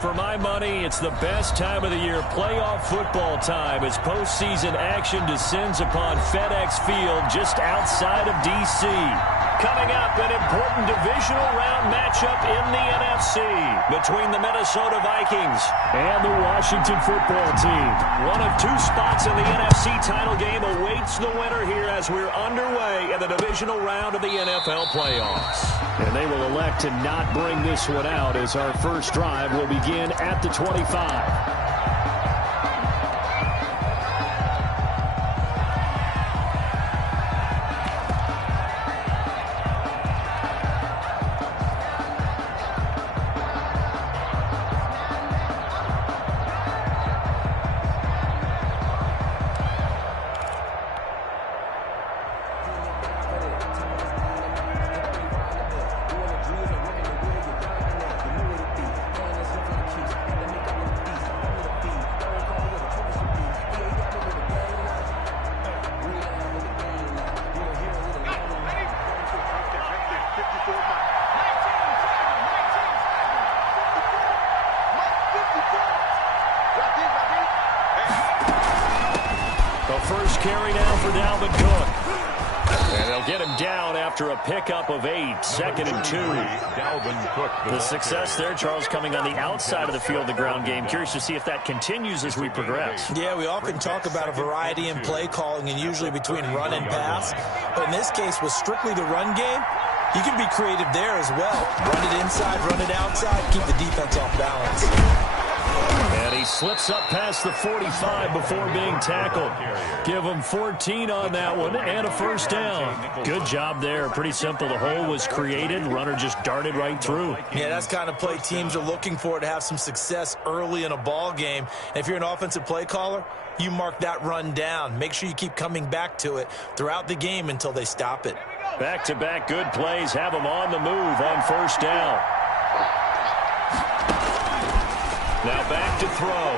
For my money, it's the best time of the year, playoff football time, as postseason action descends upon FedEx Field just outside of D.C. Coming up, an important divisional round matchup in the NFC between the Minnesota Vikings and the Washington football team. One of two spots in the NFC title game awaits the winner here as we're underway in the divisional round of the NFL playoffs. And they will elect to not bring this one out as our first drive will begin at the 25. First carry now for Dalvin Cook. And they'll get him down after a pickup of 8, 2nd and 2. Dalvin Cook. The success there, Charles, coming on the outside of the field, the ground game. Curious to see if that continues as we progress. Yeah, we often talk about a variety in play calling and usually between run and pass. But in this case, with strictly the run game, you can be creative there as well. Run it inside, run it outside, keep the defense off balance. And he slips up past the 45 before being tackled. Give him 14 on that one and a first down. Good job there. Pretty simple. The hole was created. Runner just darted right through. Yeah, that's kind of play teams are looking for to have some success early in a ball game. And if you're an offensive play caller, you mark that run down. Make sure you keep coming back to it throughout the game until they stop it. Back-to-back good plays have them on the move on first down. Now back to throw.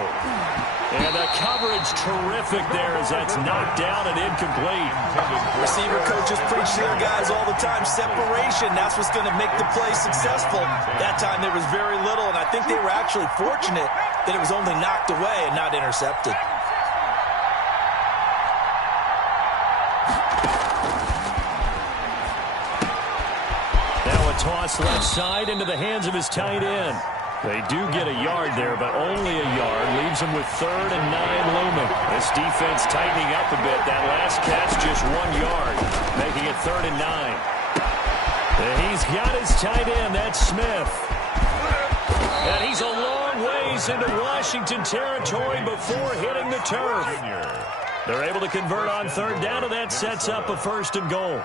And the coverage terrific there as that's knocked down and incomplete. Receiver coaches preach to their guys all the time. Separation, that's what's going to make the play successful. That time there was very little, and I think they were actually fortunate that it was only knocked away and not intercepted. Now a toss left side into the hands of his tight end. They do get a yard there, but only a yard. Leaves them with 3rd and 9 looming. This defense tightening up a bit. That last catch just 1 yard, making it 3rd and 9. And he's got his tight end. That's Smith. And he's a long ways into Washington territory before hitting the turf. They're able to convert on 3rd down, and that sets up a 1st and goal.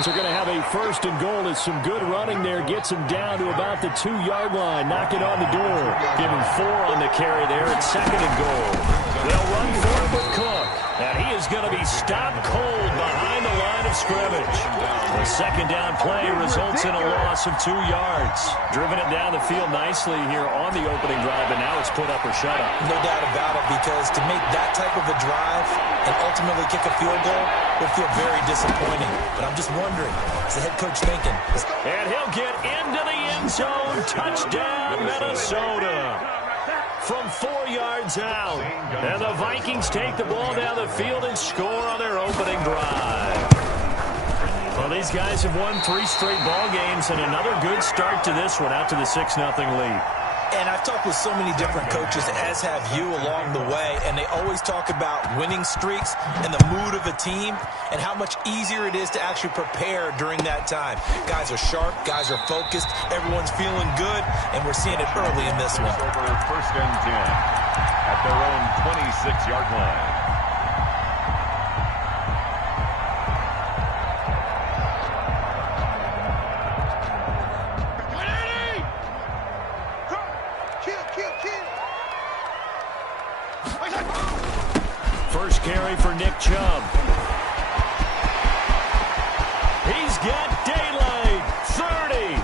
Are going to have a 1st and goal as some good running there gets him down to about the 2-yard line. Knock it on the door. Give him 4 on the carry there at 2nd and goal. They'll run for it with Cook. And he is going to be stopped cold behind the line of scrimmage. The 2nd down play results in a loss of 2 yards. Driven it down the field nicely here on the opening drive, and now it's put up or shut up. No doubt about it, because to make that type of a drive and ultimately kick a field goal would feel very disappointing. But I'm just wondering, is the head coach thinking? And he'll get into the end zone. Touchdown, Minnesota. From 4 yards out. And the Vikings take the ball down the field and score on their opening drive. Well, these guys have won 3 straight ball games, and another good start to this one, out to the 6-0 lead. And I've talked with so many different coaches, as have you along the way, and they always talk about winning streaks and the mood of a team and how much easier it is to actually prepare during that time. Guys are sharp, guys are focused, everyone's feeling good, and we're seeing it early in this one. 1st and 10 at their own 26-yard line. First carry for Nick Chubb. He's got daylight. 30.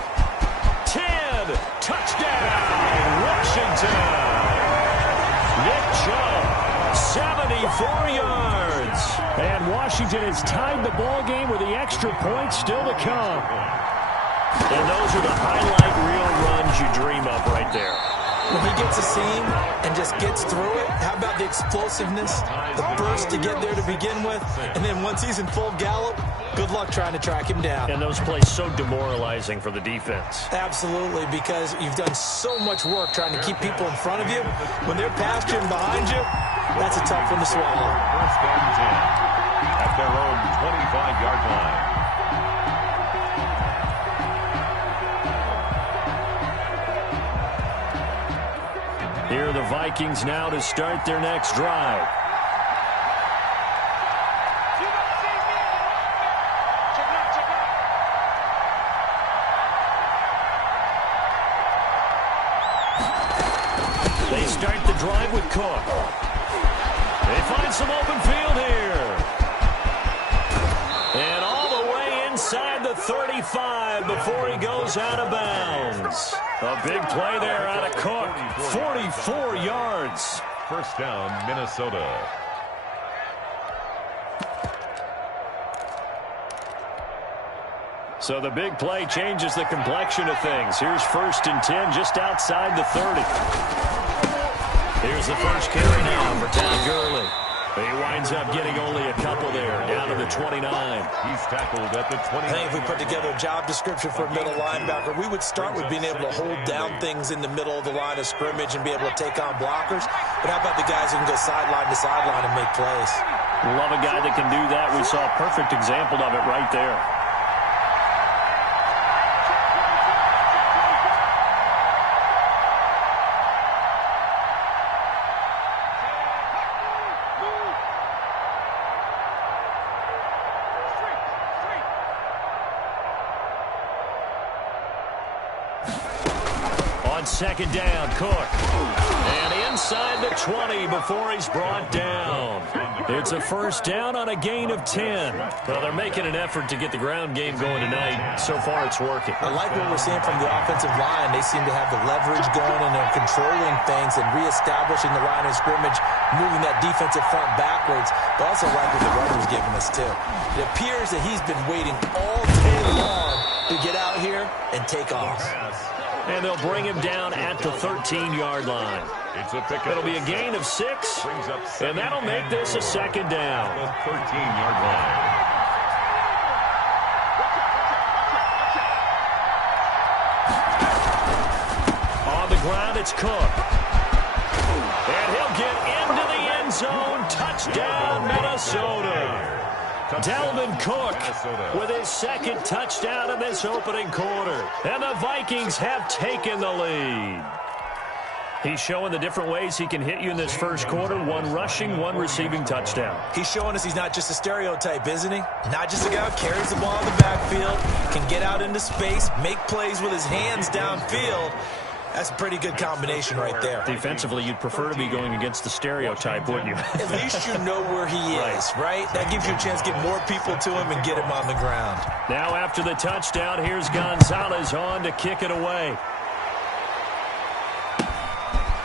4 yards. And Washington has tied the ball game with the extra point still to come. And those are the highlight reel runs you dream of right there. When he gets a seam and just gets through it, how about the explosiveness, the burst to get there to begin with, and then once he's in full gallop, good luck trying to track him down. And those plays so demoralizing for the defense. Absolutely, because you've done so much work trying to keep people in front of you. When they're past you and behind you, that's a tough one to swallow. First and 10 at their own 25-yard line. Here are the Vikings now to start their next drive. They start the drive with Cook. They find some open field here. And all the way inside the 35 before he goes out of bounds. A big play there out of Cook. 44 yards. First down, Minnesota. So the big play changes the complexion of things. Here's first and 10 just outside the 30. Here's the first carry now for Todd Gurley. He winds up getting only a couple there, down to the 29. He's tackled at the 29. I think if we put together a job description for a middle linebacker, we would start with being able to hold down things in the middle of the line of scrimmage and be able to take on blockers. But how about the guys who can go sideline to sideline and make plays? Love a guy that can do that. We saw a perfect example of it right there. Second down, Cook. And inside the 20 before he's brought down. It's a first down on a gain of 10. Well, they're making an effort to get the ground game going tonight. So far, it's working. I like what we're seeing from the offensive line. They seem to have the leverage going, and they're controlling things and reestablishing the line of scrimmage, moving that defensive front backwards. But also like what the runner's giving us, too. It appears that he's been waiting all day long to get out here and take off. And they'll bring him down at the 13-yard line. It's a pickup. It'll be a gain of 6, and that'll make this a second down. The 13-yard line. On the ground, it's Cook. And he'll get into the end zone. Touchdown, Minnesota. Dalvin Cook with his second touchdown in this opening quarter. And the Vikings have taken the lead. He's showing the different ways he can hit you in this first quarter. One rushing, one receiving touchdown. He's showing us he's not just a stereotype, isn't he? Not just a guy who carries the ball in the backfield, can get out into space, make plays with his hands downfield. That's a pretty good combination right there. Defensively, you'd prefer to be going against the stereotype, wouldn't you? At least you know where he is, right? That gives you a chance to get more people to him and get him on the ground. Now after the touchdown, here's Gonzalez on to kick it away.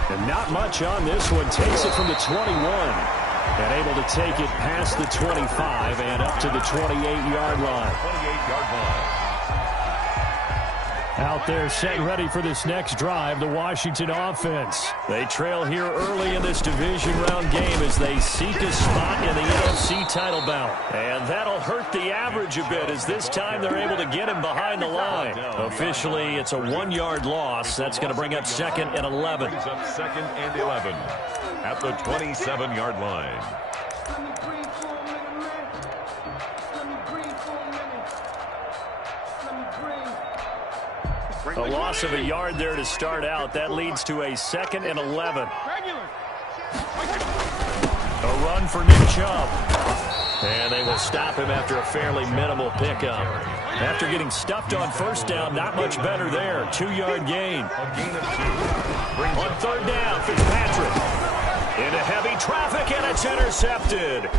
And not much on this one. Takes it from the 21. And able to take it past the 25 and up to the 28-yard line. 28-yard line. Out there set and ready for this next drive, the Washington offense. They trail here early in this division round game as they seek a spot in the NFC title bout. And that'll hurt the average a bit as this time they're able to get him behind the line. Officially, it's a 1-yard loss. That's going to bring up second and 11. Brings up second and 11 at the 27-yard line. A loss of a yard there to start out. That leads to a second and 11. A run for Nick Chubb. And they will stop him after a fairly minimal pickup. After getting stuffed on first down, not much better there. 2-yard gain. A gain of 2. On third down, Fitzpatrick. Into heavy traffic, and it's intercepted.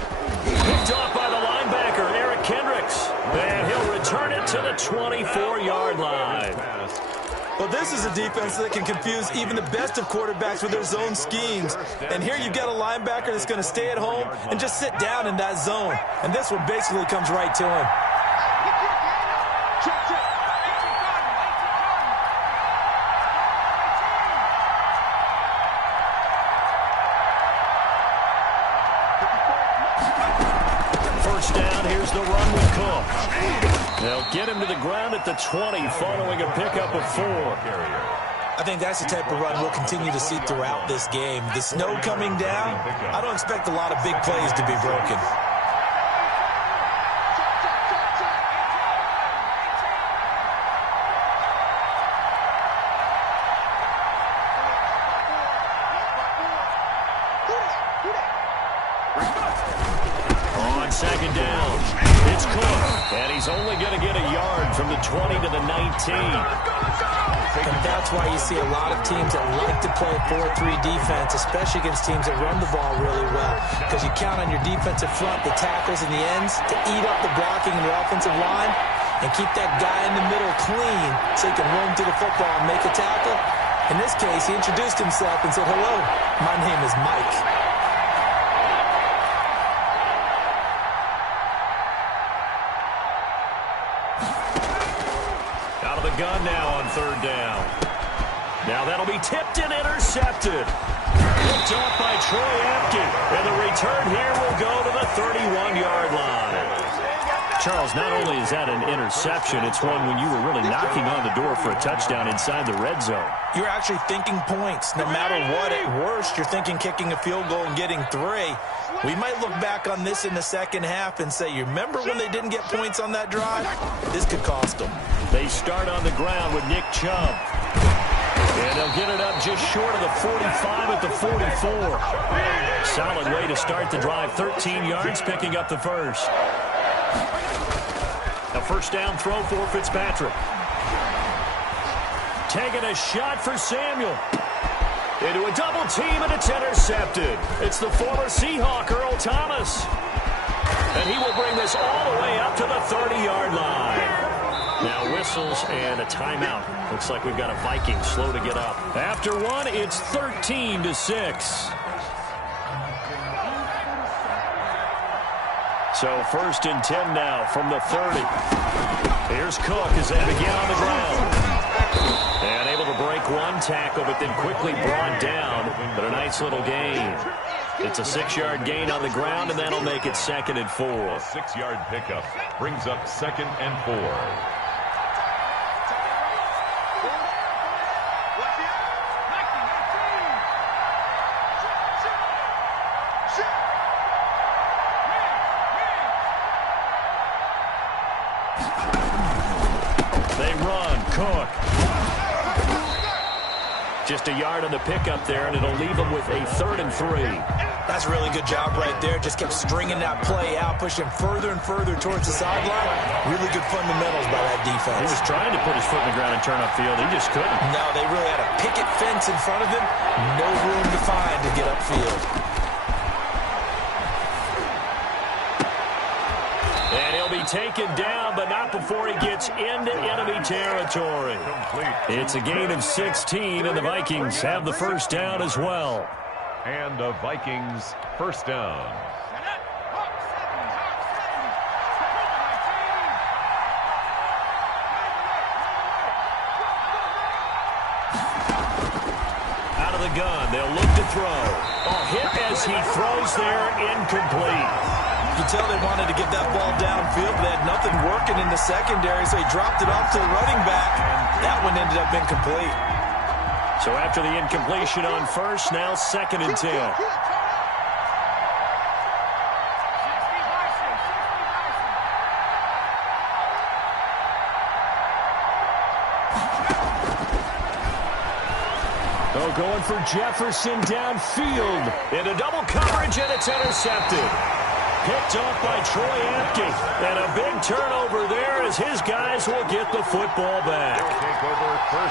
Picked off by the linebacker, Eric Kendricks. And he'll return it to the 24-yard line. Well, this is a defense that can confuse even the best of quarterbacks with their zone schemes. And here you've got a linebacker that's going to stay at home and just sit down in that zone. And this one basically comes right to him. First down, here's the run with Cook. They'll get him to the ground at the 20 following a pickup of 4. I think that's the type of run we'll continue to see throughout this game. The snow coming down, I don't expect a lot of big plays to be broken. On second down, it's Cook, and he's only going to get a yard from the 20 to the 19. And that's why you see a lot of teams that like to play 4-3 defense, especially against teams that run the ball really well, because you count on your defensive front, the tackles and the ends, to eat up the blocking in the offensive line and keep that guy in the middle clean so he can run to the football and make a tackle. In this case, he introduced himself and said, "Hello, my name is Mike." Out of the gun now on third down. Now that'll be tipped and intercepted. Picked off by Troy Apke. And the return here will go to the 31-yard line. Charles, not only is that an interception, it's one when you were really knocking on the door for a touchdown inside the red zone. You're actually thinking points. No matter what, at worst, you're thinking kicking a field goal and getting 3. We might look back on this in the second half and say, you remember when they didn't get points on that drive? This could cost them. They start on the ground with Nick Chubb. And they'll get it up just short of the 45 at the 44. Solid way to start the drive. 13 yards, picking up the first. A first down throw for Fitzpatrick. Taking a shot for Samuel. Into a double team, and it's intercepted. It's the former Seahawk, Earl Thomas. And he will bring this all the way up to the 30-yard line. Now whistles and a timeout. Looks like we've got a Viking slow to get up. After one, it's 13-6. So first and 10 now from the 30. Here's Cook as they begin on the ground. And able to break one tackle, but then quickly brought down. But a nice little gain. It's a 6-yard gain on the ground, and that'll make it 2nd and 4. A 6-yard pickup brings up 2nd and 4. They run. Cook. Just a yard on the pickup there, and it'll leave them with a 3rd and 3. That's a really good job right there. Just kept stringing that play out, pushing further and further towards the sideline. Really good fundamentals by that defense. He was trying to put his foot in the ground and turn upfield. He just couldn't. No, they really had a picket fence in front of him. No room to find to get upfield. And he'll be taken down, but not before he gets into enemy territory. It's a gain of 16, and the Vikings have the first down as well. And the Vikings first down. Out of the gun, they'll look to throw. A hit as he throws there, incomplete. You can tell they wanted to get that ball downfield, but they had nothing working in the secondary, so he dropped it off to the running back. That one ended up incomplete. So after the incompletion on first, now 2nd and 10. Oh, going for Jefferson downfield. Into double coverage, and it's intercepted. Picked off by Troy Apke. And a big turnover there as his guys will get the football back.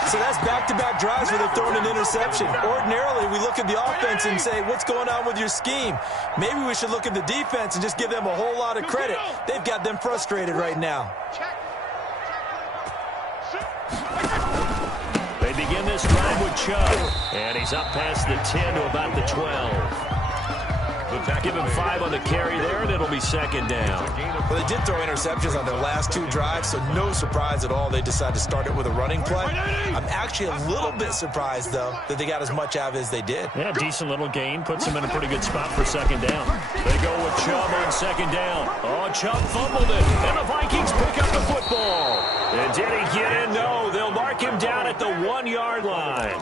So that's back-to-back drives where they're throwing an interception. Ordinarily, we look at the offense and say, what's going on with your scheme? Maybe we should look at the defense and just give them a whole lot of credit. They've got them frustrated right now. begin this drive with Chubb. And he's up past the 10 to about the 12. Give him 5 on the carry there, and it'll be second down. Well, they did throw interceptions on their last 2 drives, so no surprise at all they decided to start it with a running play. I'm actually a little bit surprised, though, that they got as much out of it as they did. Yeah, decent little gain. Puts them in a pretty good spot for second down. They go with Chubb on second down. Oh, Chubb fumbled it, and the Vikings pick up the football. And did he get in? No, they'll mark him down at the 1-yard line.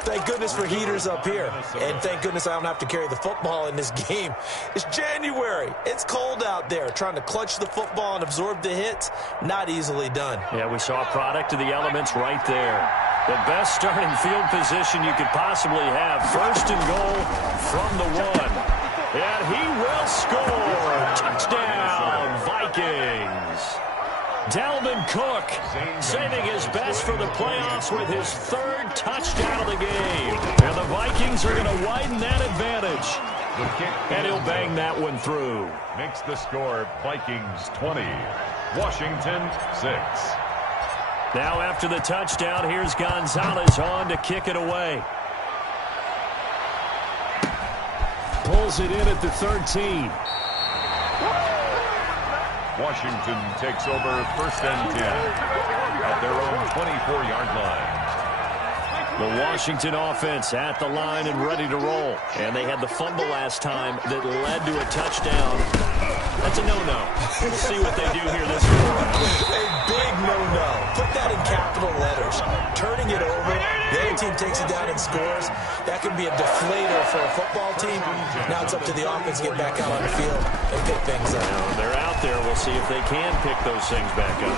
Thank goodness for heaters up here. And thank goodness I don't have to carry the football in this game. It's January. It's cold out there. Trying to clutch the football and absorb the hits, not easily done. Yeah, we saw a product of the elements right there. The best starting field position you could possibly have. First and goal from the 1. And he will score. Touchdown, Vikings. Dalvin Cook saving his best for the playoffs with his 3rd touchdown of the game. And the Vikings are going to widen that advantage. And he'll bang that one through. Makes the score Vikings 20, Washington 6. Now after the touchdown, here's Gonzalez on to kick it away. Pulls it in at the 13. Washington takes over 1st and 10 at their own 24-yard line. The Washington offense at the line and ready to roll. And they had the fumble last time that led to a touchdown. That's a no-no. We'll see what they do here this week. A big no-no. Put that in capital letters. Turning it over, the other team takes it down and scores. That can be a deflator for a football team. Now it's up to the offense to get back out on the field and pick things up. Now, they're out there. We'll see if they can pick those things back up.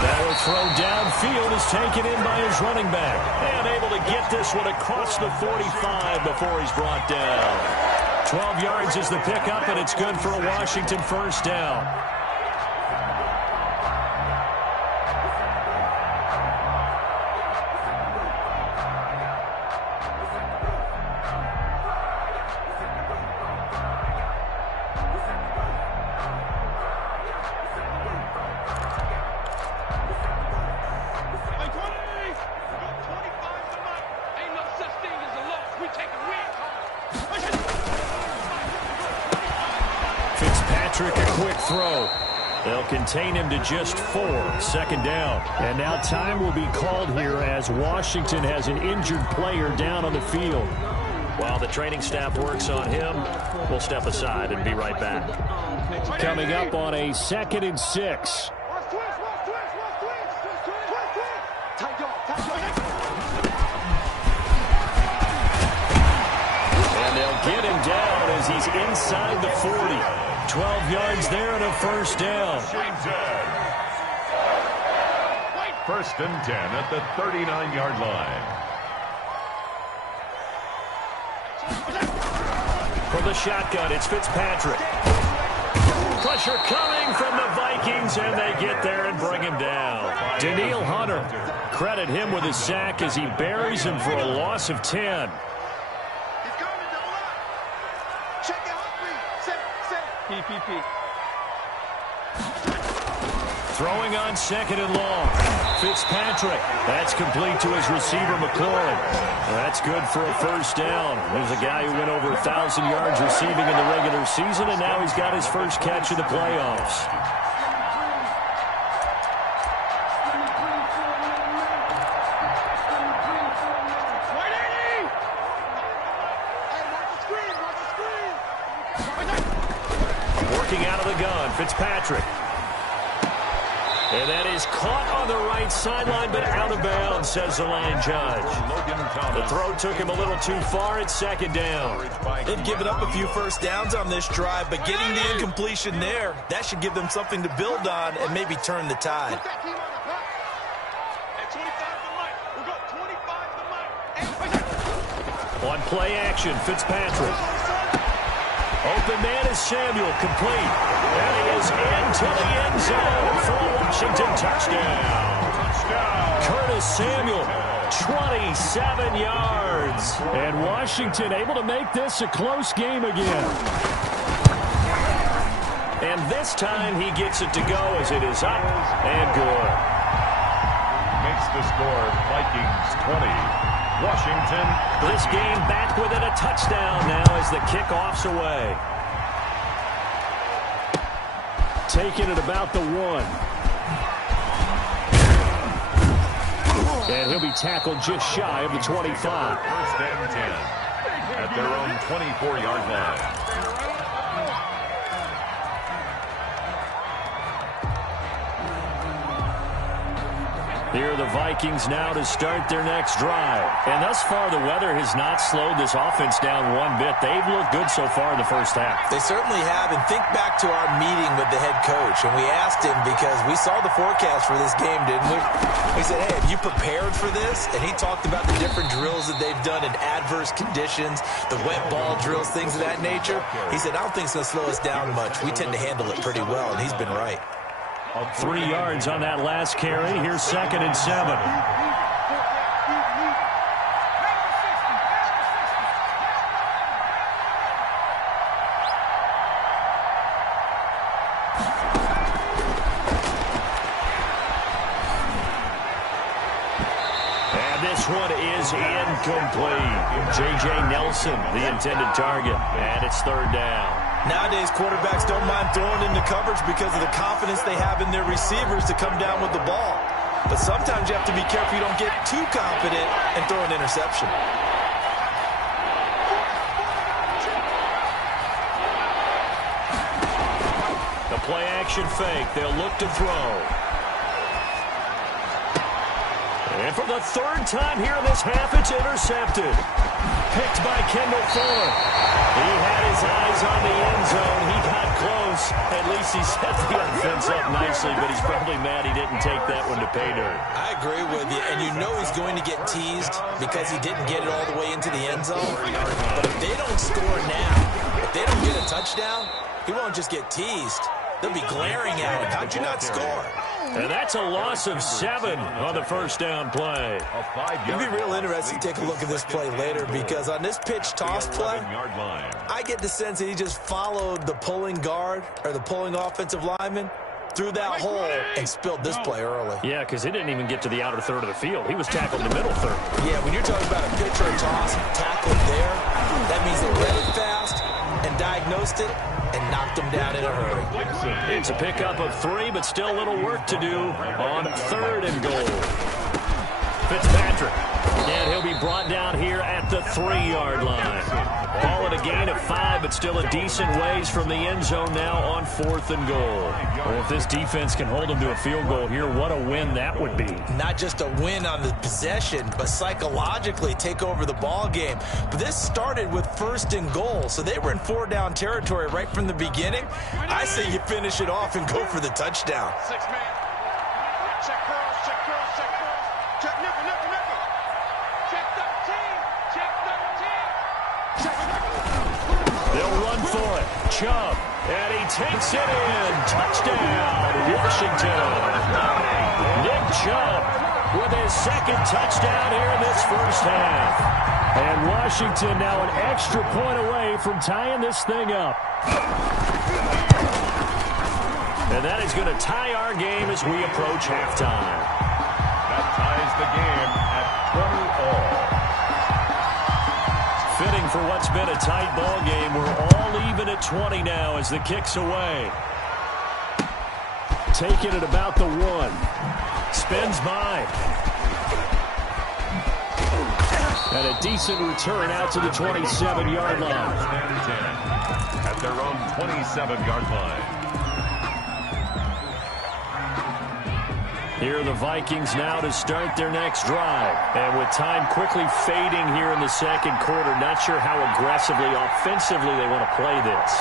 That'll throw downfield is taken in by his running back. And able to get this one across the 45 before he's brought down. 12 yards is the pickup, and it's good for a Washington 1st down. Fitzpatrick, a quick throw. They'll contain him to just 4. 2nd down. And now time will be called here as Washington has an injured player down on the field. While the training staff works on him, we'll step aside and be right back. Coming up on a 2nd and 6. And they'll get him down as he's inside the 40. 12 yards there and a 1st down. 1st and 10 at the 39-yard line. From the shotgun, it's Fitzpatrick. Pressure coming from the Vikings, and they get there and bring him down. Danielle Hunter, credit him with a sack as he buries him for a loss of 10. Throwing on 2nd and long. Fitzpatrick. That's complete to his receiver, McLaurin. That's good for a 1st down. There's a guy who went over 1,000 yards receiving in the regular season, and now he's got his first catch in the playoffs. Working out of the gun, Fitzpatrick. And that is caught on the right sideline, but out of bounds, says the line judge. The throw took him a little too far. It's 2nd down. They've given up a few 1st downs on this drive, but getting the incompletion there, that should give them something to build on and maybe turn the tide. On play action, Fitzpatrick. Open man is Samuel, complete. And he is into the end zone for a Washington touchdown. Curtis Samuel, 27 yards. And Washington able to make this a close game again. And this time he gets it to go as it is up and good. Makes the score, Vikings 20, Washington 13. This game back within a touchdown now as the kickoff's away. Taking it about the 1. And he'll be tackled just shy of the 25. First and 10 at their own 24-yard line. Here are the Vikings now to start their next drive. And thus far, the weather has not slowed this offense down one bit. They've looked good so far in the first half. They certainly have. And think back to our meeting with the head coach. And we asked him because we saw the forecast for this game, didn't we? We said, hey, have you prepared for this? And he talked about the different drills that they've done in adverse conditions, the wet ball drills, things of that nature. He said, I don't think it's going to slow us down much. We tend to handle it pretty well, and he's been right. 3 yards on that last carry. Here's 2nd and 7. And this one is incomplete. J.J. Nelson, the intended target. And it's 3rd down. Nowadays, quarterbacks don't mind throwing into coverage because of the confidence they have in their receivers to come down with the ball. But sometimes you have to be careful you don't get too confident and throw an interception. The play-action fake. They'll look to throw. And for the 3rd time here in this half, it's intercepted. Picked by Kendall Fuller. He had his eyes on the end zone. He got close. At least he set the offense up nicely, but he's probably mad he didn't take that one to pay dirt. I agree with you, and you know he's going to get teased because he didn't get it all the way into the end zone. But if they don't score now, if they don't get a touchdown, he won't just get teased. They'll be glaring at him. How'd you not score? And that's a loss of 7 on the first down play. It'd be real interesting to take a look at this play later because on this pitch toss play, I get the sense that he just followed the pulling guard or the pulling offensive lineman through that hole and spilled this play early. Yeah, because he didn't even get to the outer third of the field. He was tackled in the middle third. Yeah, when you're talking about a pitch or a toss, tackled there, that means they read it fast and diagnosed it and knocked him down in a hurry. It's a pickup of 3, but still a little work to do on 3rd and goal. Fitzpatrick. And he'll be brought down here at the 3-yard line. All at a gain of 5, but still a decent ways from the end zone now on 4th and goal. Well, if this defense can hold them to a field goal here, what a win that would be. Not just a win on the possession, but psychologically take over the ball game. But this started with 1st and goal, so they were in 4-down territory right from the beginning. I say you finish it off and go for the touchdown. 6-man. Check cross, check cross, check cross. Check nickel, nickel, nickel. Check 13. Check 13. Check nickel. They'll run for it. Chubb. And he takes it in. Touchdown, Washington. Nick Chubb with his 2nd touchdown here in this first half. And Washington now an extra point away from tying this thing up. And that is going to tie our game as we approach halftime. That ties the game at 20 all. Fitting for what's been a tight ball game. We're all even at 20 now as the kick's away. Taking it about the 1. Spins by. And a decent return out to the 27-yard line. At their own 27-yard line. Here are the Vikings now to start their next drive. And with time quickly fading here in the 2nd quarter, not sure how aggressively, offensively they want to play this.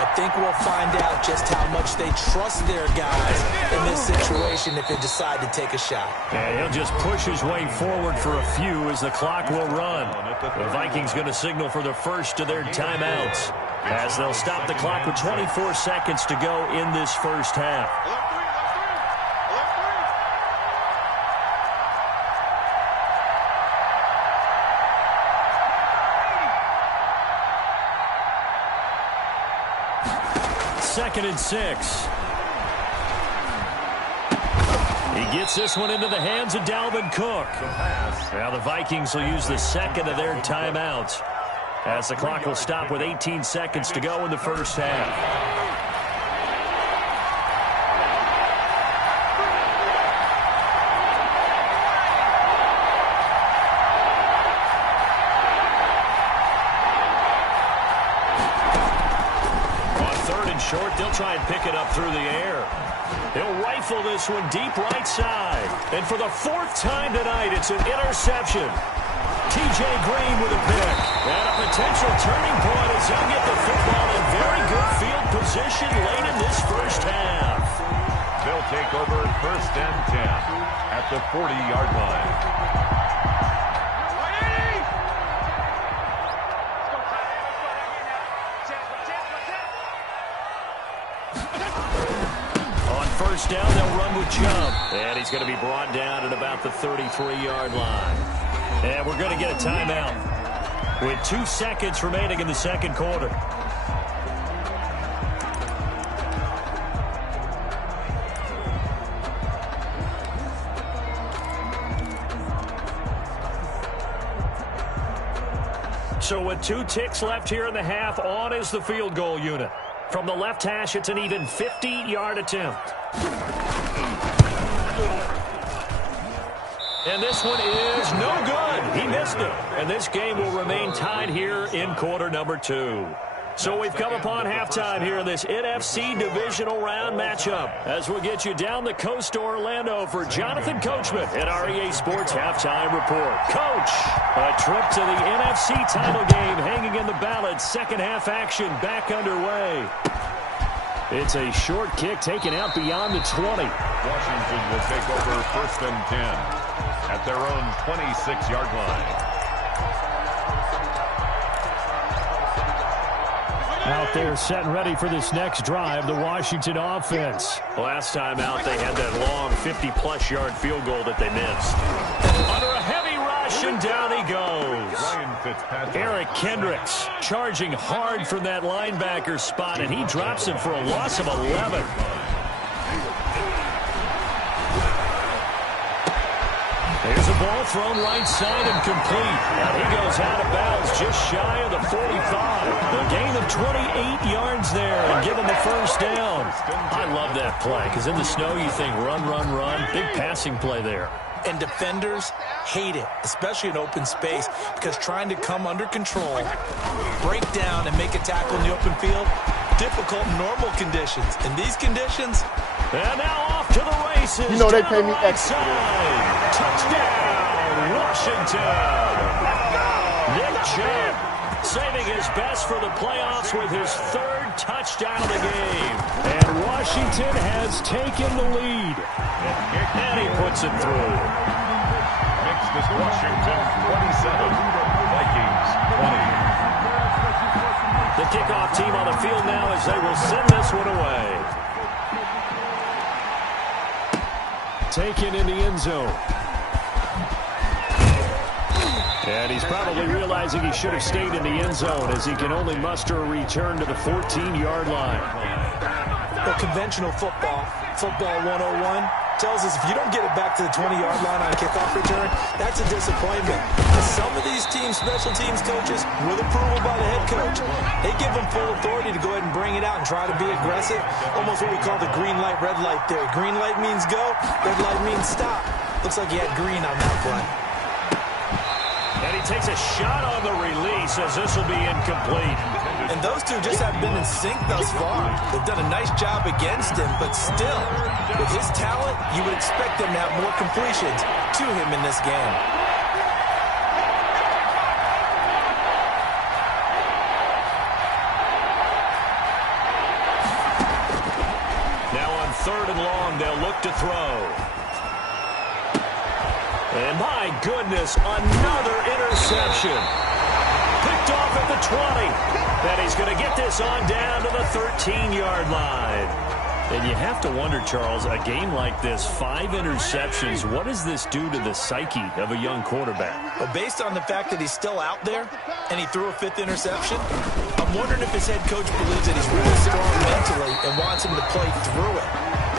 I think we'll find out just how much they trust their guys in this situation if they decide to take a shot. And he'll just push his way forward for a few as the clock will run. The Vikings going to signal for the first of their timeouts as they'll stop the clock with 24 seconds to go in this first half. Second and 6. He gets this one into the hands of Dalvin Cook. Now the Vikings will use the second of their timeouts, as the clock will stop with 18 seconds to go in the first half. Short, they'll try and pick it up through the air. He'll rifle this one deep right side. And for the fourth time tonight, it's an interception. T.J. Green with a pick. And a potential turning point as he'll get the football in very good field position late in this first half. They'll take over first and 10 at the 40-yard line. First down, they'll run with Chubb. And he's going to be brought down at about the 33-yard line. And we're going to get a timeout with 2 seconds remaining in the second quarter. So with 2 ticks left here in the half, on is the field goal unit. From the left hash, it's an even 50-yard attempt. And this one is no good. He missed it. And this game will remain tied here in quarter number 2. So we've come upon halftime here in this NFC divisional round matchup, as we'll get you down the coast to Orlando for Jonathan Coachman at our EA Sports Halftime Report. Coach, a trip to the NFC title game hanging in the balance. Second half action back underway. It's a short kick taken out beyond the 20. Washington will take over first and 10 at their own 26-yard line. Out there set and ready for this next drive, the Washington offense. Last time out, they had that long 50-plus yard field goal that they missed. Under a heavy rush, and down he goes. Eric Kendricks charging hard from that linebacker spot, and he drops him for a loss of 11. There's a ball thrown right side and complete. And he goes out of bounds just shy of the 45. A gain of 28 yards there and give him the first down. I love that play because in the snow you think run, run, run. Big passing play there. And defenders hate it, especially in open space, because trying to come under control, break down, and make a tackle in the open field, difficult in normal conditions. In these conditions... And now off to the races. You know they pay me extra. Touchdown, Washington. Nick Chubb saving his best for the playoffs with his third touchdown of the game. And Washington has taken the lead. And he puts it through. Next is Washington, 27. Vikings, 20. The kickoff team on the field now as they will send this one away. Taken in the end zone. And he's probably realizing he should have stayed in the end zone as he can only muster a return to the 14-yard line. Well, conventional football 101, tells us if you don't get it back to the 20-yard line on a kickoff return, that's a disappointment. And some of these teams, special teams coaches, with approval by the head coach, they give them full authority to go ahead and bring it out and try to be aggressive. Almost what we call the green light, red light theory. Green light means go, red light means stop. Looks like he had green on that play. And he takes a shot on the release as this will be incomplete. And those two just have been in sync thus far. They've done a nice job against him, but still, with his talent, you would expect them to have more completions to him in this game. Now on 3rd and long, they'll look to throw. And my goodness, another interception. Picked off at the 20. And he's going to get this on down to the 13-yard line. And you have to wonder, Charles, a game like this, 5 interceptions, what does this do to the psyche of a young quarterback? Well, based on the fact that he's still out there and he threw a 5th interception, I'm wondering if his head coach believes that he's really strong mentally and wants him to play through it.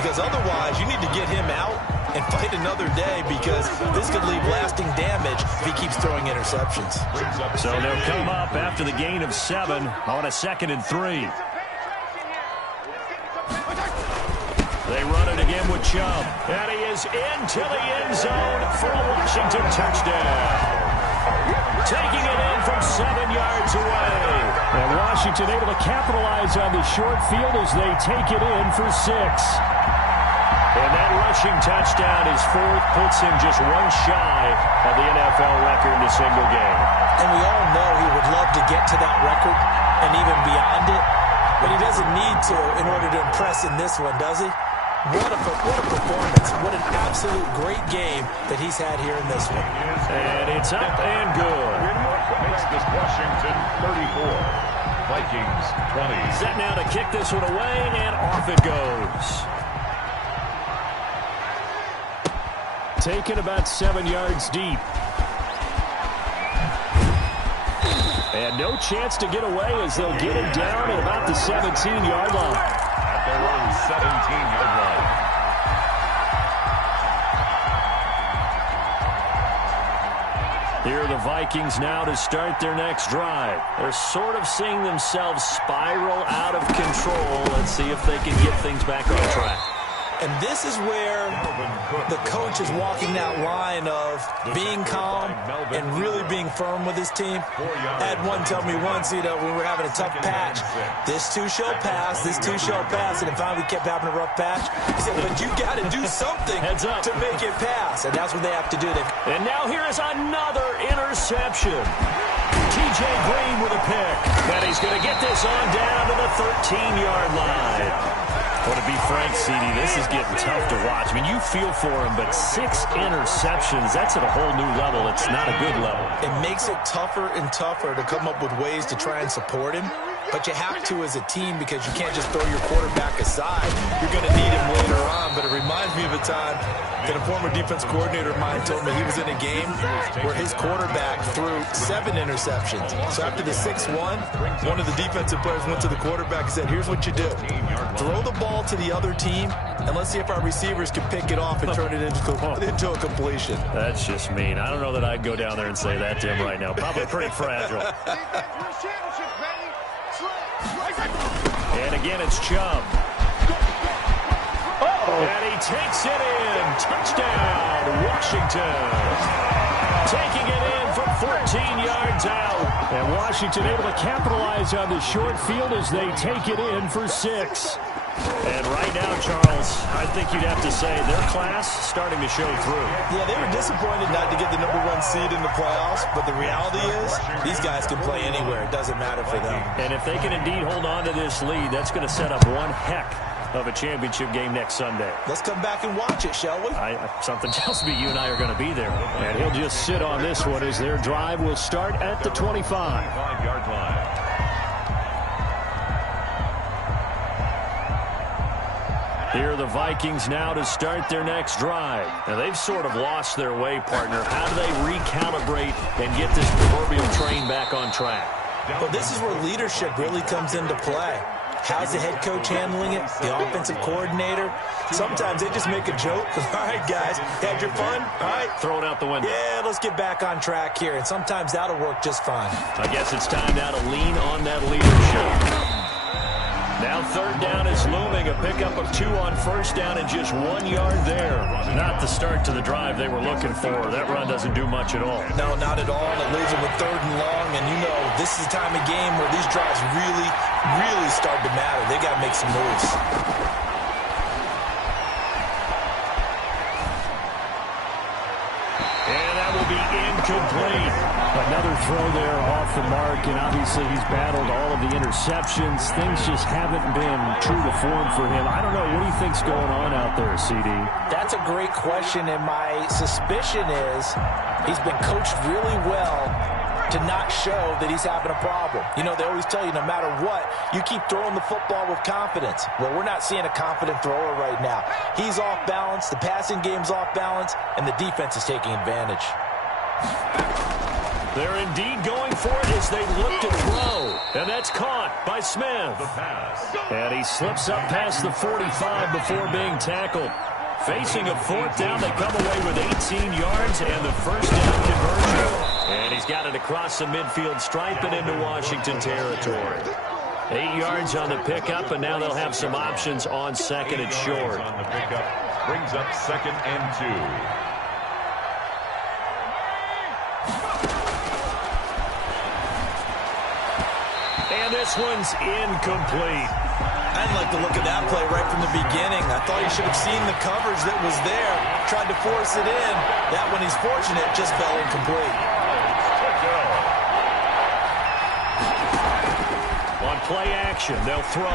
Because otherwise, you need to get him out and fight another day, because this could leave lasting damage if he keeps throwing interceptions. So they'll come up after the gain of 7 on a 2nd and 3. They run it again with Chubb. And he is into the end zone for a Washington touchdown. Taking it in from 7 yards away. And Washington able to capitalize on the short field as they take it in for 6. And that rushing touchdown, his 4th, puts him just one shy of the NFL record in a single game. And we all know he would love to get to that record and even beyond it, but he doesn't need to in order to impress in this one, does he? What a performance. What an absolute great game that he's had here in this one. And it's up and good. Makes this Washington 34. Vikings 20. Set now to kick this one away, and off it goes. Taken about 7 yards deep. And no chance to get away as they'll get him down at about the 17-yard line. At their own 17-yard line. Here are the Vikings now to start their next drive. They're sort of seeing themselves spiral out of control. Let's see if they can get things back on track. And this is where the coach is walking that line of being calm and really being firm with his team. I had one tell me once, when we were having a tough patch, this too shall pass, this too shall pass, and finally we kept having a rough patch. He said, but you got to do something to make it pass, and that's what they have to do. And now here is another interception. T.J. Green with a pick, and he's going to get this on down to the 13-yard line. Well, to be frank, CD, this is getting tough to watch. I mean, you feel for him, but 6 interceptions, that's at a whole new level. It's not a good level. It makes it tougher and tougher to come up with ways to try and support him. But you have to as a team, because you can't just throw your quarterback aside. You're going to need him later on. But it reminds me of a time that a former defense coordinator of mine told me he was in a game where his quarterback threw 7 interceptions. So after the 6-1, one of the defensive players went to the quarterback and said, here's what you do. Throw the ball to the other team, and let's see if our receivers can pick it off and turn it into a completion. That's just mean. I don't know that I'd go down there and say that to him right now. Probably pretty fragile. And again, it's Chubb. And he takes it in. Touchdown, Washington. Taking it in from 14 yards out. And Washington able to capitalize on the short field as they take it in for 6. And right now, Charles, I think you'd have to say their class starting to show through. Yeah, they were disappointed not to get the #1 seed in the playoffs, but the reality is these guys can play anywhere. It doesn't matter for them. And if they can indeed hold on to this lead, that's going to set up one heck of a championship game next Sunday. Let's come back and watch it, shall we? Something tells me you and I are going to be there. And he'll just sit on this one as their drive will start at the 25. 5-yard line. Here are the Vikings now to start their next drive. Now, they've sort of lost their way, partner. How do they recalibrate and get this proverbial train back on track? Well, this is where leadership really comes into play. How's the head coach handling it? The offensive coordinator? Sometimes they just make a joke. All right, guys, had your fun? All right. Throw it out the window. Yeah, let's get back on track here. And sometimes that'll work just fine. I guess it's time now to lean on that leadership. Now 3rd down is looming. A pickup of 2 on 1st down and just 1 yard there. Not the start to the drive they were looking for. That run doesn't do much at all. No, not at all. It leaves them with 3rd and long. And you know, this is the time of game where these drives really start to matter. They got to make some moves. And that will be incomplete. Another throw there off the mark, and obviously he's battled all of the interceptions. Things just haven't been true to form for him. I don't know. What do you think's going on out there, CD? That's a great question, and my suspicion is he's been coached really well to not show that he's having a problem. You know, they always tell you no matter what, you keep throwing the football with confidence. Well, we're not seeing a confident thrower right now. He's off balance, the passing game's off balance, and the defense is taking advantage. They're indeed going for it as they look to throw. And that's caught by Smith. And he slips up past the 45 before being tackled. Facing a fourth down, they come away with 18 yards and the first down conversion. And he's got it across the midfield stripe and into Washington territory. 8 yards on the pickup, and now they'll have some options on second and short. On the pickup brings up 2nd and 2. And this one's incomplete. I didn't like the look of that play right from the beginning. I thought he should have seen the coverage that was there, tried to force it in. That one, he's fortunate, just fell incomplete. On play action, they'll throw.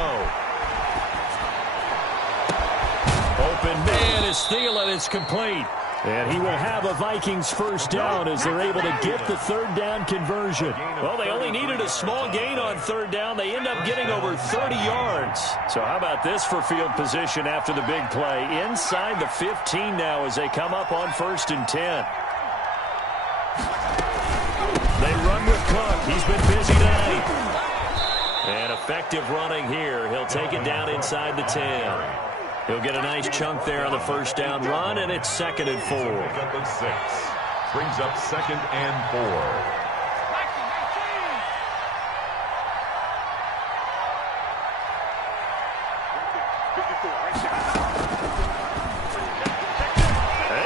Open man is Thielen. It's complete. And he will have a Vikings first down as they're able to get the third down conversion. Well, they only needed a small gain on third down. They end up getting over 30 yards. So how about this for field position after the big play? Inside the 15 now as they come up on 1st and 10. They run with Cook. He's been busy tonight. And effective running here. He'll take it down inside the 10. He'll get a nice chunk there on the first down run, and it's 2nd and 4. Up at 6. Brings up 2nd and 4.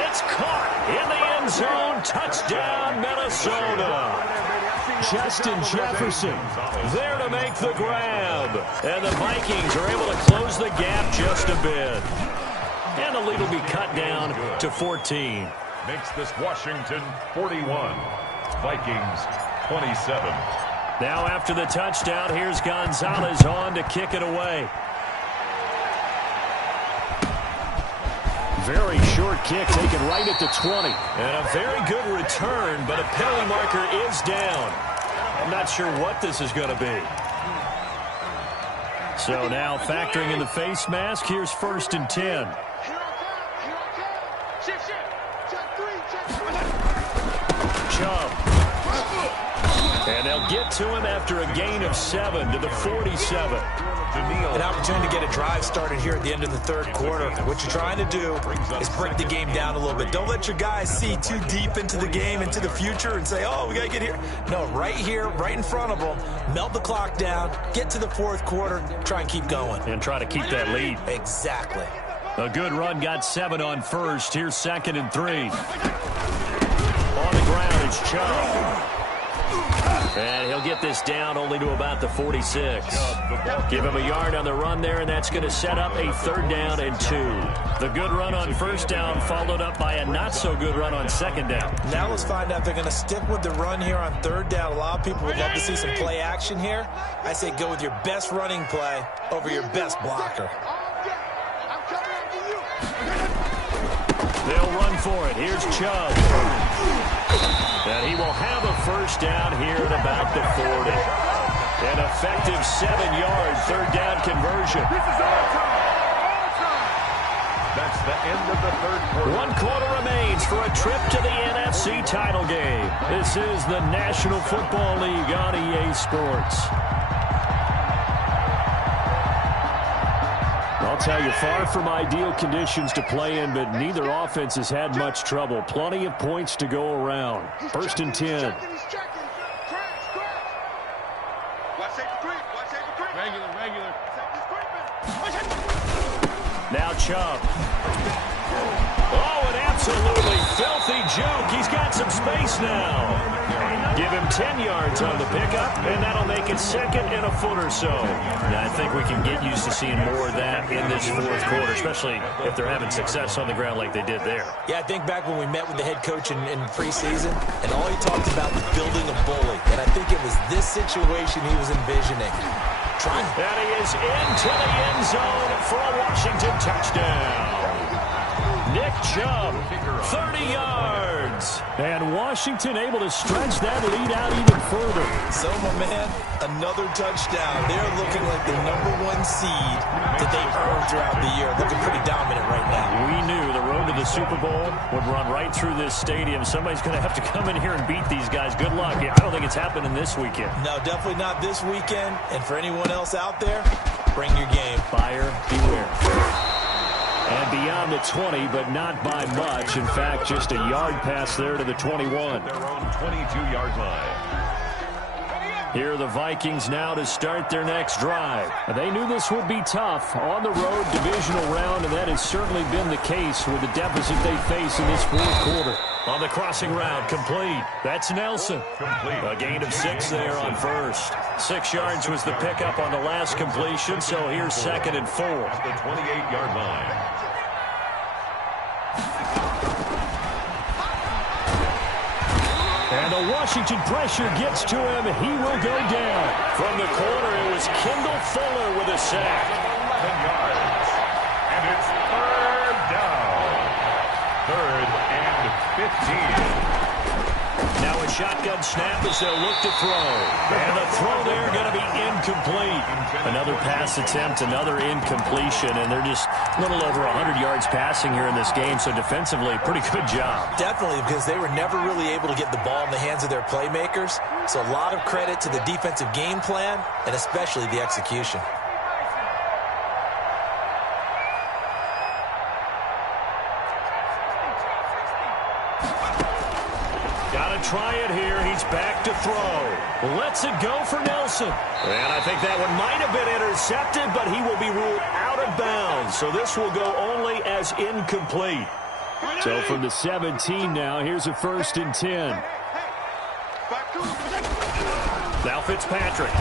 It's caught in the end zone. Touchdown, Minnesota. Justin Jefferson there to make the grab. And the Vikings are able to close the gap just a bit. And the lead will be cut down to 14. Makes this Washington 41. Vikings 27. Now after the touchdown, here's Gonzalez on to kick it away. Very short kick taken right at the 20. And a very good return, but a penalty marker is down. I'm not sure what this is going to be. So now factoring in the face mask, here's 1st and 10. Chubb. And they'll get to him after a gain of 7 to the 47. An opportunity to get a drive started here at the end of the third quarter. What you're trying to do is break the game down a little bit. Don't let your guys see too deep into the game, into the future, and say, oh, we got to get here. No, right here, right in front of them, melt the clock down, get to the fourth quarter, try and keep going. And try to keep that lead. Exactly. A good run, got 7 on first. Here's 2nd and 3. On the ground is Chubb. And he'll get this down only to about the 46. Give him a yard on the run there, and that's going to set up a 3rd down and 2. The good run on 1st down followed up by a not-so-good run on 2nd down. Now let's find out if they're going to stick with the run here on 3rd down. A lot of people would love to see some play action here. I say go with your best running play over your best blocker. They'll run for it. Here's Chubb. And he will have a first down here at about the 40. An effective 7-yard 3rd down conversion. That's the end of the third quarter. 1 quarter remains for a trip to the NFC title game. This is the National Football League on EA Sports. I'll tell you, far from ideal conditions to play in, but neither offense has had much trouble. Plenty of points to go around. 1st and 10. Now Chubb. Oh, an absolutely filthy juke. He's got some space now. Give him 10 yards on the pickup, and that'll make it 2nd and a foot or so. Yeah, I think we can get used to seeing more of that in this fourth quarter, especially if they're having success on the ground like they did there. Yeah, I think back when we met with the head coach in preseason, and all he talked about was building a bully. And I think it was this situation he was envisioning. And he is into the end zone for a Washington touchdown. Nick Chubb, 30 yards. And Washington able to stretch that lead out even further. So, my man, another touchdown. They're looking like the #1 seed that they earned throughout the year. Looking pretty dominant right now. We knew the road to the Super Bowl would run right through this stadium. Somebody's going to have to come in here and beat these guys. Good luck. I don't think it's happening this weekend. No, definitely not this weekend. And for anyone else out there, bring your game. Buyer beware. And beyond the 20, but not by much. In fact, just a yard pass there to the 21. Their own 22-yard line. Here are the Vikings now to start their next drive. They knew this would be tough on the road divisional round, and that has certainly been the case with the deficit they face in this fourth quarter. On the crossing route, complete. That's Nelson. Complete. A gain of 6 there on first. 6 yards was the pickup on the last completion, so here's 2nd and 4. At the 28-yard line. And the Washington pressure gets to him. He will go down. From the corner, it was Kendall Fuller with a sack. 11 yards. And it's 3rd down. 3rd and 15. Now a shotgun snap as they'll look to throw. And the throw there going to be incomplete. Another pass attempt, another incompletion, and they're just a little over 100 yards passing here in this game, so defensively, pretty good job. Definitely, because they were never really able to get the ball in the hands of their playmakers. So a lot of credit to the defensive game plan and especially the execution. Try it here. He's back to throw. Lets it go for Nelson. And I think that one might have been intercepted, but he will be ruled out of bounds. So this will go only as incomplete. So from the 17 now, here's a 1st and 10. Now Fitzpatrick.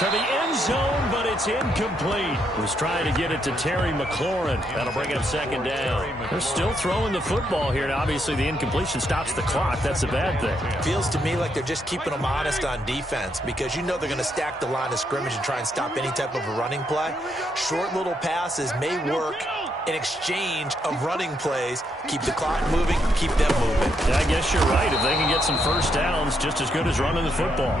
To the end zone, but it's incomplete. Was trying to get it to Terry McLaurin. That'll bring up 2nd down. They're still throwing the football here, and obviously the incompletion stops the clock. That's a bad thing. Feels to me like they're just keeping them honest on defense because you know they're going to stack the line of scrimmage and try and stop any type of a running play. Short little passes may work in exchange of running plays. Keep the clock moving, keep them moving. Yeah, I guess you're right. If they can get some first downs, just as good as running the football.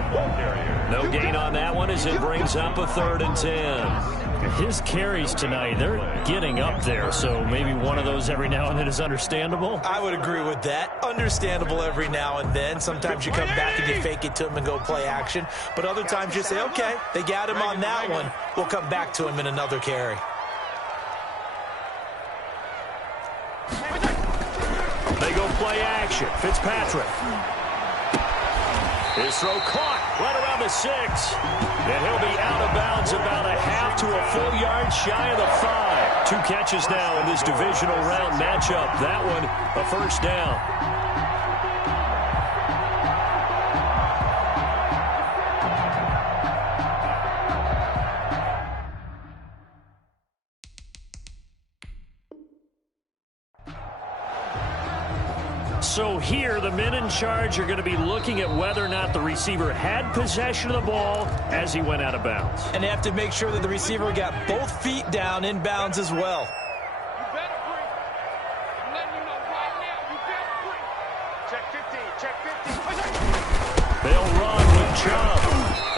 No gain on that one as it brings up a 3rd and 10. His carries tonight, they're getting up there, so maybe one of those every now and then is understandable. I would agree with that. Understandable every now and then. Sometimes you come back and you fake it to him and go play action. But other times you say, okay, they got him on that one. We'll come back to him in another carry. They go play action. Fitzpatrick. His throw caught right around the 6. And he'll be out of bounds about a half to a full yard shy of the 5. 2 catches now in this divisional round matchup. That one, a 1st down. So here, the men in charge are going to be looking at whether or not the receiver had possession of the ball as he went out of bounds. And they have to make sure that the receiver got both feet down in bounds as well. You better breathe. I'm letting you know right now, you better breathe. Check 15, check 15. They'll run with Chubb.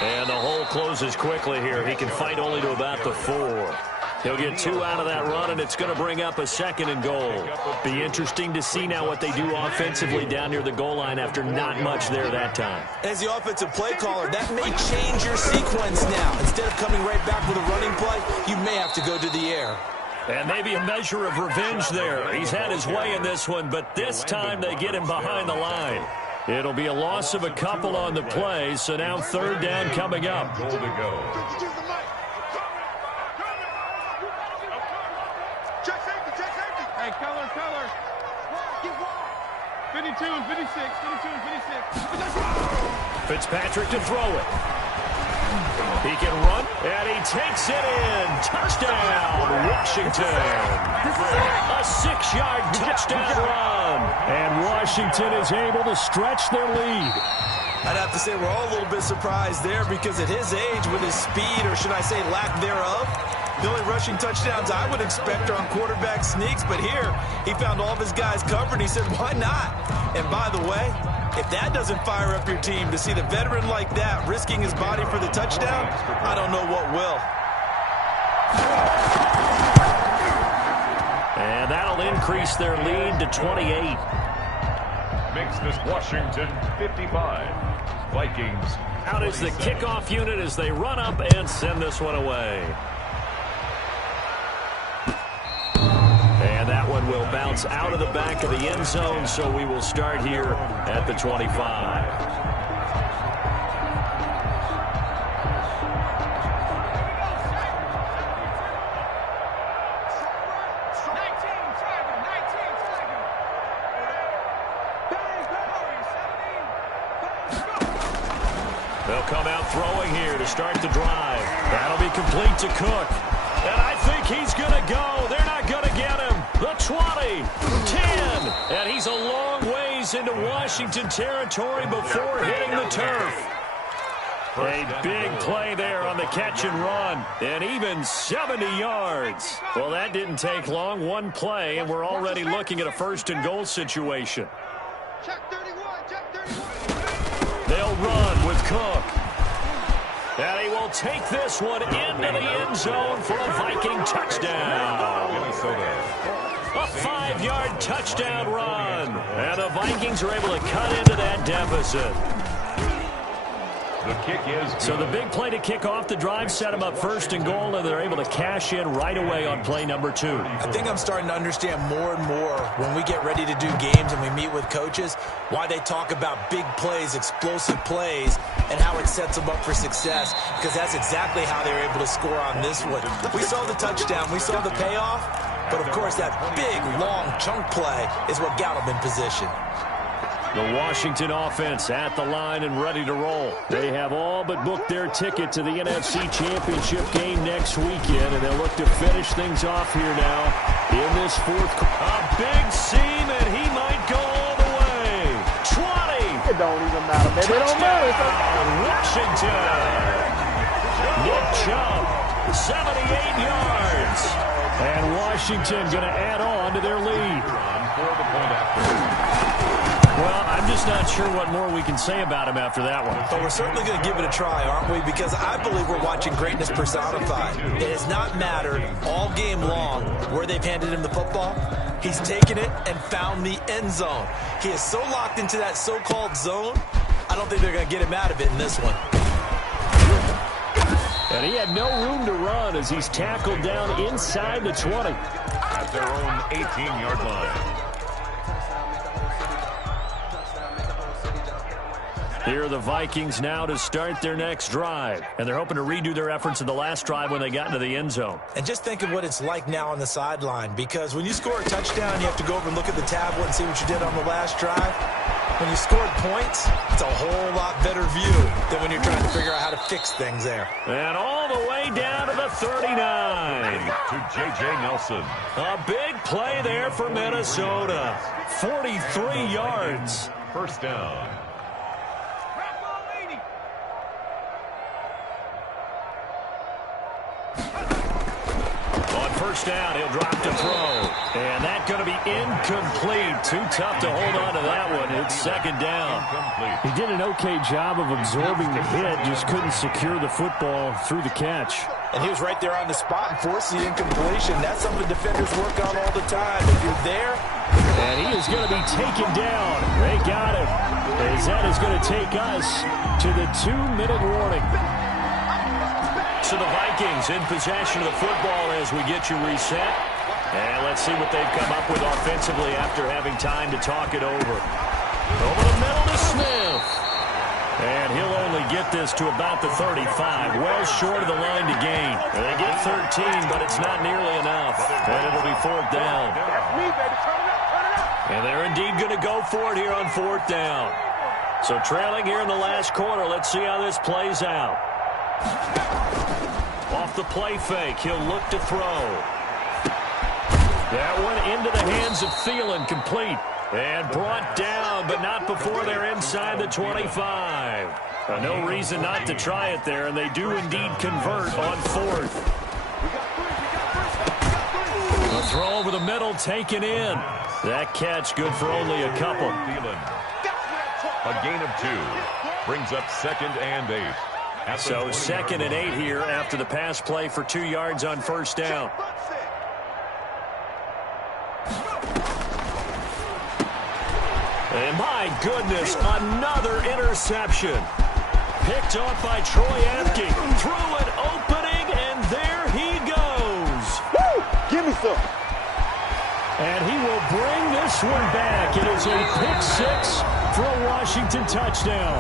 And the hole closes quickly here. He can fight only to about the 4. He'll get 2 out of that run, and it's going to bring up a 2nd and goal. Be interesting to see now what they do offensively down near the goal line after not much there that time. As the offensive play caller, that may change your sequence now. Instead of coming right back with a running play, you may have to go to the air. And maybe a measure of revenge there. He's had his way in this one, but this time they get him behind the line. It'll be a loss of a couple on the play, so now 3rd down coming up. Goal to go. Hey, color. 52 and 56, 52 and 56. Fitzpatrick to throw it. He can run, and he takes it in. Touchdown, Washington. A 6-yard touchdown run. And Washington is able to stretch their lead. I'd have to say we're all a little bit surprised there because at his age, with his speed, or should I say lack thereof, the only rushing touchdowns I would expect are on quarterback sneaks, but here he found all of his guys covered. He said, why not? And by the way, if that doesn't fire up your team to see the veteran like that risking his body for the touchdown, I don't know what will. And that'll increase their lead to 28. Makes this Washington 55. Vikings Out is the kickoff unit as they run up and send this one away. will bounce out of the back of the end zone, so we will start here at the 25. They'll come out throwing here to start the drive. That'll be complete to Cook. And I think he's going to go. They're not going to get him. The 20, 10. And he's a long ways into Washington territory before hitting the turf. A big play there on the catch and run. And even 70 yards. Well, that didn't take long. One play, and we're already looking at a first and goal situation. Check 31, check 31. They'll run with Cook. And he will take this one into the end zone for a Viking touchdown. A 5-yard touchdown run. And the Vikings are able to cut into that deficit. The kick is good. So the big play to kick off the drive set them up first and goal, and they're able to cash in right away on play number 2. I think I'm starting to understand more and more when we get ready to do games and we meet with coaches why they talk about big plays, explosive plays, and how it sets them up for success, because that's exactly how they were able to score on this one. We saw the touchdown. We saw the payoff. But, of course, that big, long chunk play is what got them in position. The Washington offense at the line and ready to roll. They have all but booked their ticket to the NFC Championship game next weekend, and they'll look to finish things off here now in this fourth quarter. A big seam, and he might go all the way. 20. It don't even matter, man. It don't matter. Washington. Nick Chubb, 78 yards. And Washington going to add on to their lead. Well, I'm just not sure what more we can say about him after that one. But we're certainly going to give it a try, aren't we? Because I believe we're watching greatness personified. It has not mattered all game long where they've handed him the football. He's taken it and found the end zone. He is so locked into that so-called zone, I don't think they're going to get him out of it in this one. And he had no room to run as he's tackled down inside the 20. At their own 18-yard line. Here are the Vikings now to start their next drive. And they're hoping to redo their efforts in the last drive when they got into the end zone. And just think of what it's like now on the sideline, because when you score a touchdown, you have to go over and look at the tablet and see what you did on the last drive. When you scored points, it's a whole lot better view than when you're trying to figure out how to fix things there. And all the way down to the 39. To J.J. Nelson. A big play there for Minnesota. 43 yards. First down. On first down, he'll drop to throw. And that's going to be incomplete. Too tough to hold on to that one. It's second down. He did an okay job of absorbing the hit, just couldn't secure the football through the catch. And he was right there on the spot and forced the incompletion. That's something defenders work on all the time. If you're there. And he is going to be taken down. They got him. As that is going to take us to the 2-minute warning. So the Vikings in possession of the football as we get you reset. And let's see what they've come up with offensively after having time to talk it over. Over the middle to Smith. And he'll only get this to about the 35. Well short of the line to gain. And they get 13, but it's not nearly enough. And it'll be fourth down. And they're indeed going to go for it here on fourth down. So trailing here in the last quarter. Let's see how this plays out. Off the play fake, he'll look to throw. That one into the hands of Thielen, complete. And brought down, but not before they're inside the 25. No reason not to try it there, and they do indeed convert on fourth. The throw over the middle, taken in. That catch good for only a couple. Thielen. A gain of 2. Brings up second and 8. So second and 8 here after the pass play for 2 yards on first down. And my goodness, another interception. Picked off by Troy Apke. Through an opening, and there he goes. Woo! Give me some. And he bring this one back. It is a pick six for a Washington touchdown.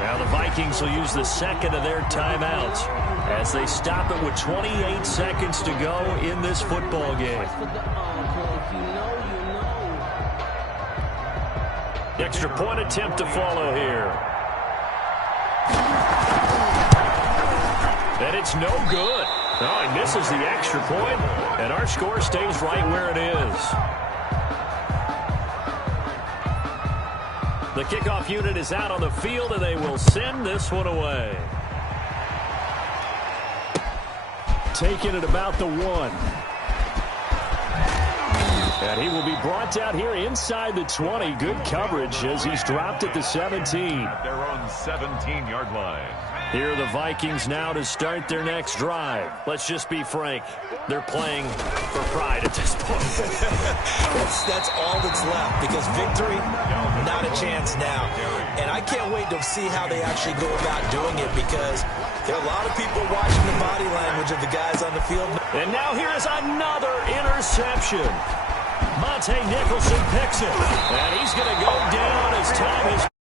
Now the Vikings will use the second of their timeouts as they stop it with 28 seconds to go in this football game. Extra point attempt to follow here. And it's no good. Oh, he misses the extra point, and our score stays right where it is. The kickoff unit is out on the field, and they will send this one away. Taking it about the 1. And he will be brought down here inside the 20. Good coverage as he's dropped at the 17. At their own 17-yard line. Here are the Vikings now to start their next drive. Let's just be frank. They're playing for pride at this point. That's all that's left, because victory, not a chance now. And I can't wait to see how they actually go about doing it, because there are a lot of people watching the body language of the guys on the field. And now here is another interception. Monte Nicholson picks it. And he's going to go down as time has